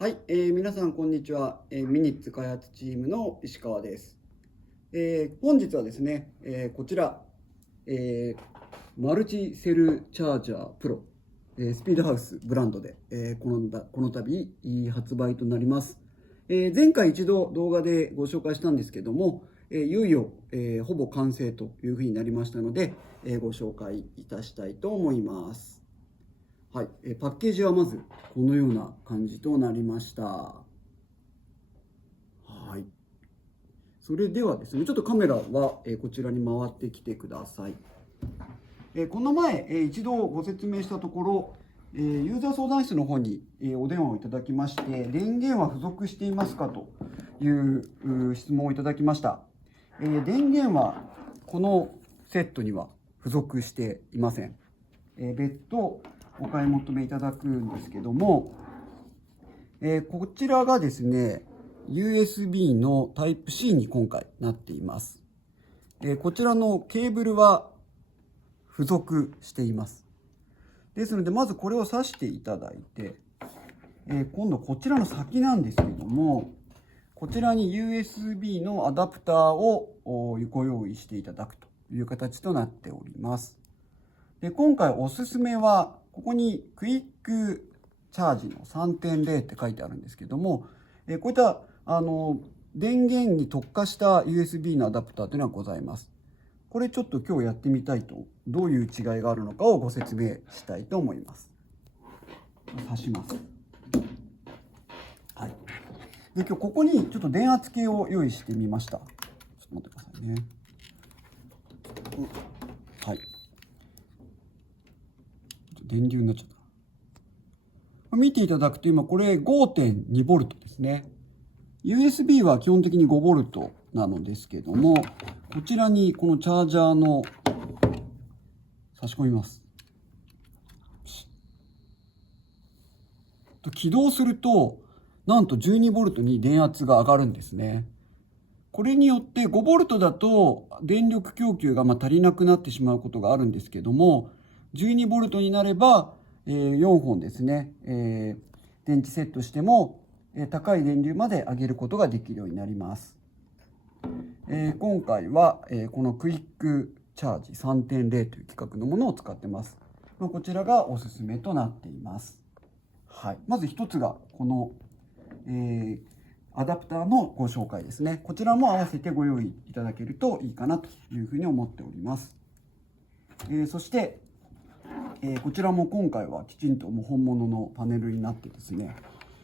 はい、皆さんこんにちは、ミニッツ開発チームの石川です。本日はですね、こちら、マルチセルチャージャープロ、スピードハウスブランドで、この度発売となります。前回一度動画でご紹介したんですけども、いよいよ、ほぼ完成というふうになりましたので、ご紹介いたしたいと思います。はい、パッケージはまずこのような感じとなりました。はい。それではですね、ちょっとカメラはこちらに回ってきてください。この前一度ご説明したところ、ユーザー相談室の方にお電話をいただきまして、電源は付属していますかという質問をいただきました。電源はこのセットには付属していません。別途お買い求めいただくんですけども、こちらがですね、USB の Type-C に今回なっています。こちらのケーブルは付属しています。ですので、まずこれを挿していただいて、今度こちらの先なんですけども、こちらに USB のアダプターをご用意していただくという形となっております。で、今回おすすめは、ここにクイックチャージの 3.0 って書いてあるんですけども、こういった電源に特化した USB のアダプターというのはございます。これちょっと今日やってみたいと、どういう違いがあるのかをご説明したいと思います。挿します。はい。で、今日ここにちょっと電圧計を用意してみました。ちょっと待ってくださいね。はい。電流になっちゃった。見ていただくと今これ 5.2V ですね。USB は基本的に 5V なのですけども、こちらにこのチャージャーの差し込みます。起動すると、なんと 12V に電圧が上がるんですね。これによって 5V だと電力供給が足りなくなってしまうことがあるんですけども、12V になれば、4本ですね、電池セットしても高い電流まで上げることができるようになります。今回はこのクイックチャージ 3.0 という規格のものを使ってます。こちらがおすすめとなっています。はい、まず一つがこの、アダプターのご紹介ですね。こちらも合わせてご用意いただけるといいかなというふうに思っております。そして、こちらも今回はきちんともう本物のパネルになってですね、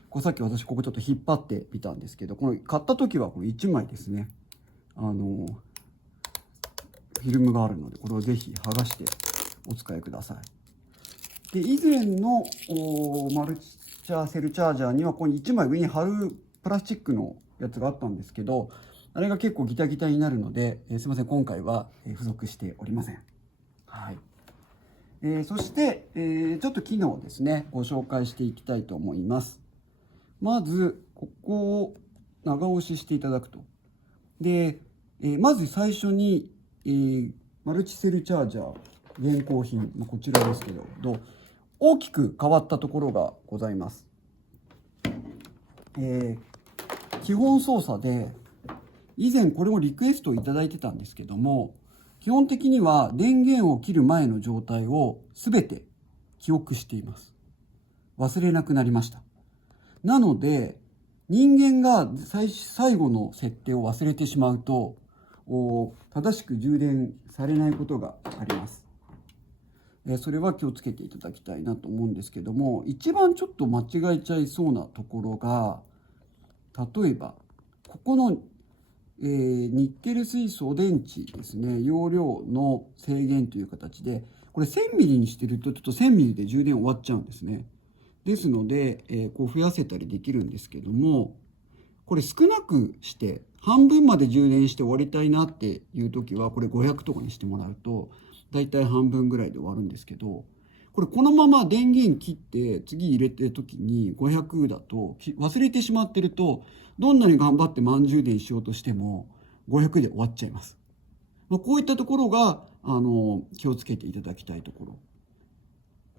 これさっき私ここちょっと引っ張ってみたんですけど、この買った時はこれ1枚ですね、フィルムがあるので、これをぜひ剥がしてお使いください。で、以前のマルチセルチャージャーにはここに1枚上に貼るプラスチックのやつがあったんですけど、あれが結構ギタギタになるので、すいません、今回は付属しておりません。はい。そして、ちょっと機能をですね、ご紹介していきたいと思います。まず、ここを長押ししていただくと。で、まず最初に、マルチセルチャージャー、現行品、こちらですけど、大きく変わったところがございます。基本操作で、以前これをリクエストをいただいてたんですけども、基本的には電源を切る前の状態を全て記憶しています。忘れなくなりました。なので、人間が最後の設定を忘れてしまうと、正しく充電されないことがあります。それは気をつけていただきたいなと思うんですけども、一番ちょっと間違えちゃいそうなところが、例えば、ここのニッケル水素電池ですね、容量の制限という形で、これ 1000mAh にしてるとちょっと 1000mAh で充電終わっちゃうんですね。ですので、こう増やせたりできるんですけども、これ少なくして半分まで充電して終わりたいなっていう時は、これ500とかにしてもらうと、だいたい半分ぐらいで終わるんですけど、これこのまま電源切って次入れてる時に500だと忘れてしまってると、どんなに頑張って満充電しようとしても500で終わっちゃいます。こういったところが気をつけていただきたいところ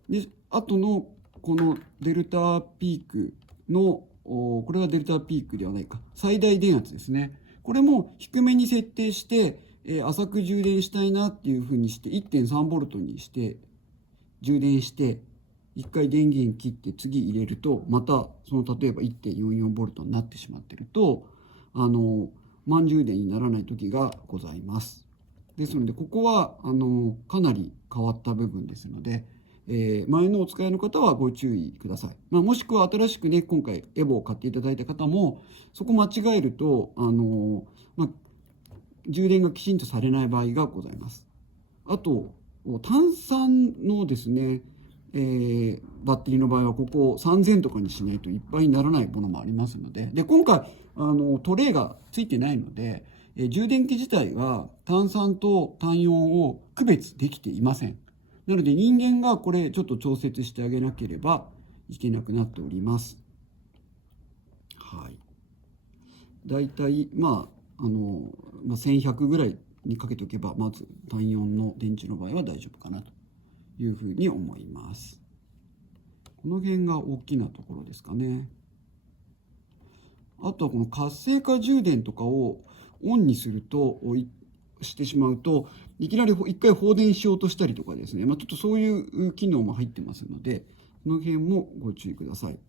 で、あとのこのデルタピークのこれはデルタピークではないか、最大電圧ですね。これも低めに設定して、浅く充電したいなっていうふうにして 1.3V にして充電して、1回電源切って次入れると、またその例えば 1.44V になってしまってると、満充電にならない時がございます。ですので、ここはかなり変わった部分ですので、前のお使いの方はご注意ください。もしくは新しくね、今回エボを買っていただいた方も、そこ間違えると、充電がきちんとされない場合がございます。あと、単酸のですね、バッテリーの場合はここ3000とかにしないといっぱいにならないものもありますので、今回トレイがついてないので、充電器自体は単酸と単4を区別できていません。なので人間がこれちょっと調節してあげなければいけなくなっております。はい。だいたい1100ぐらいにかけておけば、まず単4の電池の場合は大丈夫かなというふうに思います。この辺が大きなところですかね。あとはこの活性化充電とかをオンにすると、してしまうと、いきなり一回放電しようとしたりとかですね、ちょっとそういう機能も入ってますので、この辺もご注意ください。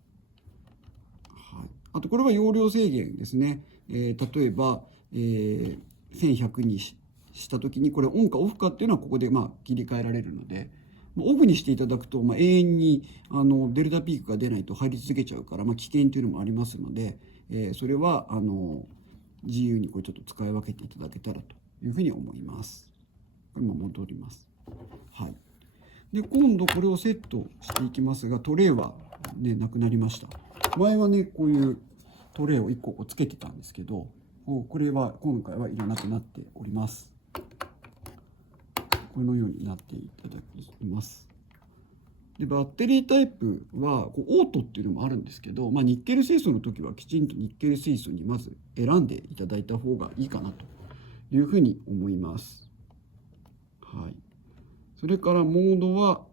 はい、あとこれは容量制限ですね。例えば、1100にした時にこれオンかオフかっていうのはここで切り替えられるので、オフにしていただくと永遠にデルタピークが出ないと入り続けちゃうから、危険というのもありますので、それは自由にこれちょっと使い分けていただけたらというふうに思います。今戻ります。はい。で、今度これをセットしていきますが、トレイはね、なくなりました。前はね、こういうトレイを1個つけてたんですけど、これは今回はいらなくなっております。このようになっていただきます。で、バッテリータイプはオートっていうのもあるんですけど、ニッケル水素の時はきちんとニッケル水素にまず選んでいただいた方がいいかなというふうに思います。はい。それからモードは、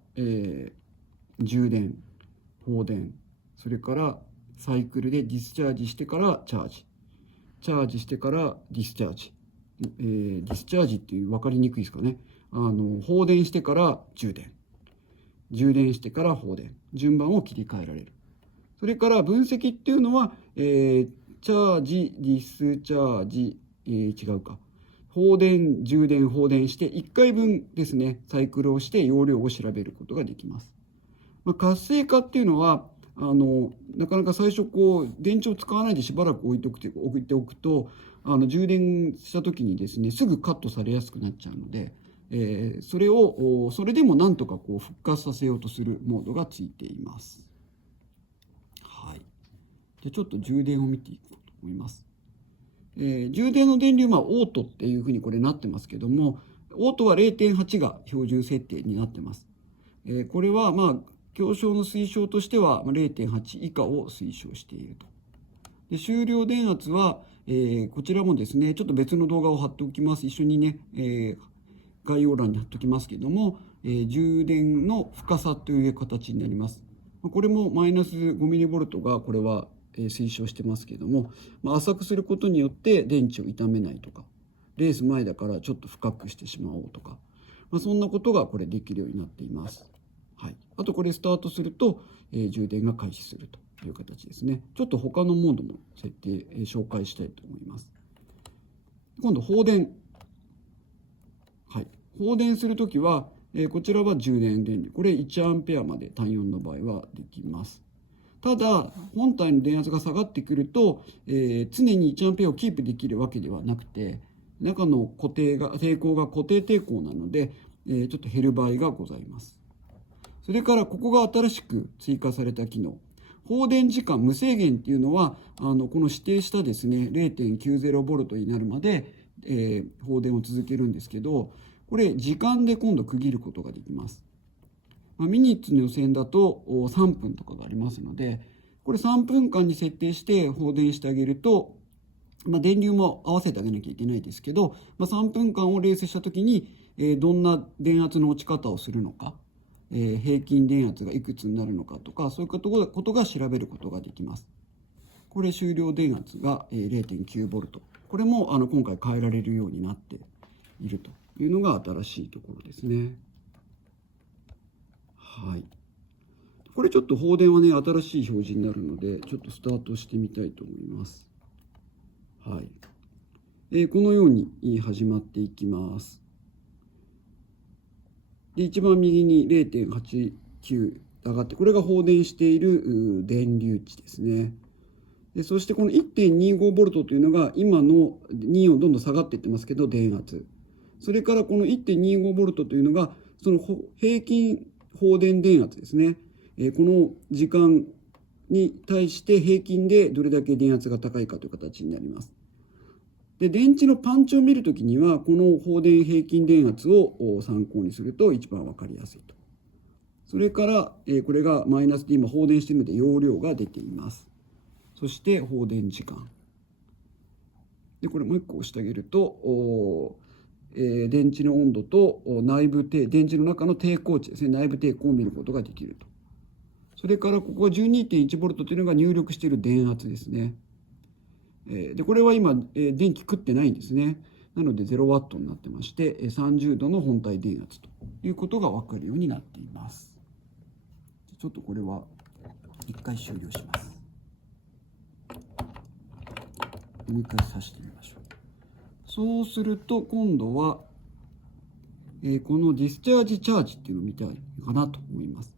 充電、放電、それからサイクルでディスチャージしてからチャージ、チャージしてからディスチャージ、ディスチャージっていう分かりにくいですかね。放電してから充電、充電してから放電、順番を切り替えられる。それから分析っていうのは、チャージ、ディスチャージ、違うか。放電、充電、放電して1回分ですね、サイクルをして容量を調べることができます。活性化っていうのは、なかなか最初電池を使わないでしばらく置いておくと、充電した時にですね、すぐカットされやすくなっちゃうので、それでもなんとか復活させようとするモードがついています。はい。で、ちょっと充電を見ていこうと思います。充電の電流、オートっていうふうにこれなってますけども、オートは 0.8 が標準設定になってます。これは強小の推奨としては 0.8 以下を推奨していると。で、終了電圧は、こちらもですね、ちょっと別の動画を貼っておきます。一緒にね、概要欄に貼っておきますけども、充電の深さという形になります。これもマイナス 5mV がこれは推奨してますけども、浅くすることによって電池を傷めないとか、レース前だからちょっと深くしてしまおうとか、そんなことがこれできるようになっています。はい。あとこれスタートすると、充電が開始するという形ですね。ちょっと他のモードも設定、紹介したいと思います。今度放電。はい。放電するときは、こちらは充電電流。これ1アまで単4の場合はできます。ただ、本体の電圧が下がってくると、常に1アをキープできるわけではなくて、中の抵抗が固定抵抗なので、ちょっと減る場合がございます。それから、ここが新しく追加された機能。放電時間無制限っていうのは、この指定したですね、0.90V になるまで、放電を続けるんですけど、これ時間で今度区切ることができます。ミニッツの予選だと3分とかがありますので、これ3分間に設定して放電してあげると、電流も合わせてあげなきゃいけないですけど、3分間をレースした時に、どんな電圧の落ち方をするのか、平均電圧がいくつになるのかとか、そういうことが調べることができます。これ終了電圧が 0.9V。これも今回変えられるようになっているというのが新しいところですね。はい。これちょっと放電はね、新しい表示になるので、ちょっとスタートしてみたいと思います。はい。このように始まっていきます。で、一番右に 0.89 上がって、これが放電している電流値ですね。でそしてこの 1.25V というのが今の2をどんどん下がっていってますけど、電圧。それからこの 1.25V というのが、その平均放電電圧ですね。この時間に対して平均でどれだけ電圧が高いかという形になります。で、電池のパンチを見るときには、この放電平均電圧を参考にすると一番わかりやすいと。それから、これがマイナスで今放電しているので容量が出ています。そして放電時間。で、これもう一個押してあげると、電池の温度と電池の中の抵抗値ですね、内部抵抗を見ることができると。それからここは 12.1V というのが入力している電圧ですね。で、これは今、電気食ってないんですね。なので 0W になってまして、30度の本体電圧ということが分かるようになっています。ちょっとこれは一回終了します。もう一回挿してみましょう。そうすると今度は、このディスチャージチャージっていうのを見たいかなと思います。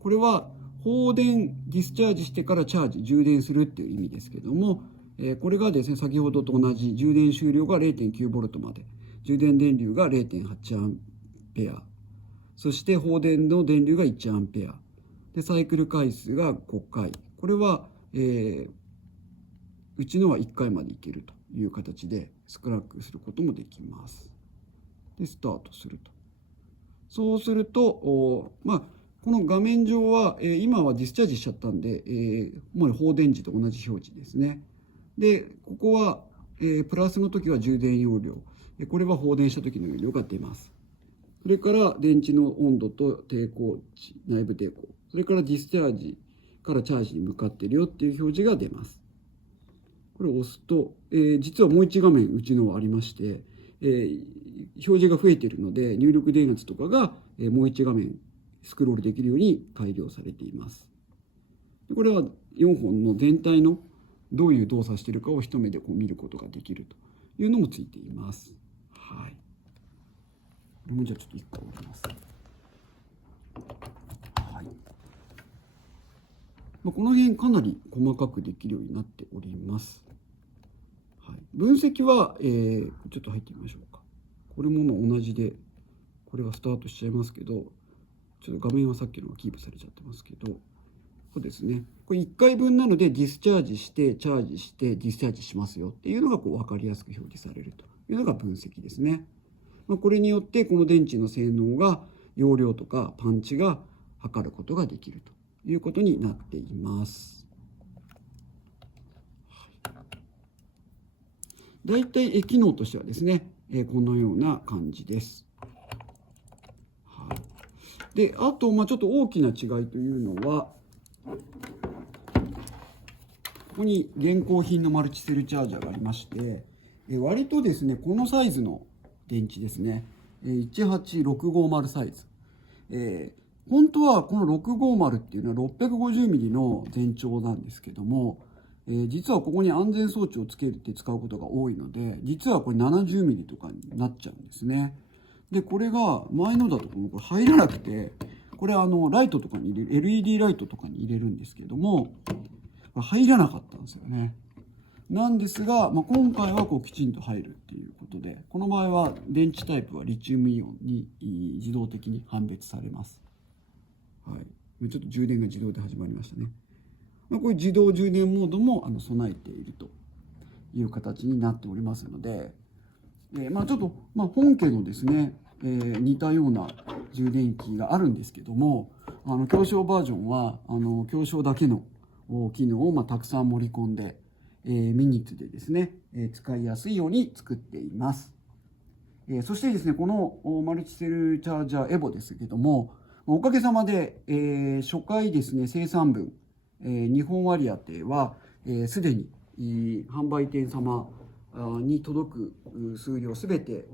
これは放電ディスチャージしてからチャージ充電するっていう意味ですけども、これがですね、先ほどと同じ充電終了が 0.9V まで、充電電流が 0.8A、そして放電の電流が 1A、でサイクル回数が5回。これは、うちのは1回までいけるという形でスクラックすることもできます。で、スタートすると。そうすると、この画面上は、今はディスチャージしちゃったんで、もう放電時と同じ表示ですね。で、ここは、プラスの時は充電容量。これは放電した時の容量が出ます。それから電池の温度と抵抗値、内部抵抗。それからディスチャージからチャージに向かってるよっていう表示が出ます。これを押すと、実はもう一画面うちのはありまして、表示が増えているので入力電圧とかが、もう一画面スクロールできるように改良されています。これは4本の全体のどういう動作しているかを一目でこう見ることができるというのもついています。はい。これもじゃあちょっと1個折ります。はい。この辺かなり細かくできるようになっております。はい、分析は、ちょっと入ってみましょうか。これも同じで、これがスタートしちゃいますけど、ちょっと画面はさっきのがキープされちゃってますけど、こうですね。これ1回分なのでディスチャージして、チャージして、ディスチャージしますよっていうのがこう分かりやすく表示されるというのが分析ですね。これによってこの電池の性能が、容量とかパンチが測ることができるということになっています。だいたい機能としてはですね、このような感じです。はい、で、あと、ちょっと大きな違いというのは、ここに現行品のマルチセルチャージャーがありまして、割とですね、このサイズの電池ですね、18650サイズ。本当はこの650っていうのは 650mm の全長なんですけども、実はここに安全装置をつけて使うことが多いので、実はこれ 70mm とかになっちゃうんですね。で、これが前のだとこれ入らなくて、これライトとかに入れる、LED ライトとかに入れるんですけども、これ入らなかったんですよね。なんですが、今回はこうきちんと入るっていうことで、この場合は電池タイプはリチウムイオンに自動的に判別されます。はい。ちょっと充電が自動で始まりましたね。こういう自動充電モードも備えているという形になっておりますので、ちょっと、本家のですね、似たような充電器があるんですけども、強小バージョンは強小だけの機能をたくさん盛り込んで、ミニッツでですね、使いやすいように作っています。そしてですね、このマルチセルチャージャーエボですけども、おかげさまで、初回ですね、生産分、日本割当は、すでに販売店様に届く数量すべて、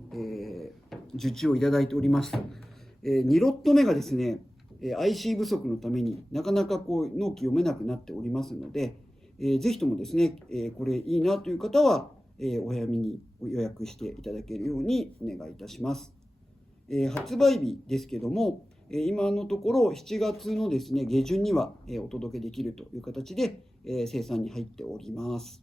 受注をいただいております。2ロット目がですね、IC 不足のためになかなかこう納期読めなくなっておりますので、ぜひともですね、これいいなという方は、お早めに予約していただけるようにお願いいたします。発売日ですけども、今のところ7月のですね、下旬にはお届けできるという形で生産に入っております。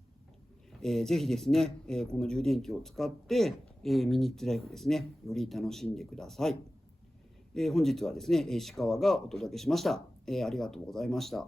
ぜひですね、この充電器を使ってミニッツライフですね、より楽しんでください。本日はですね、石川がお届けしました。ありがとうございました。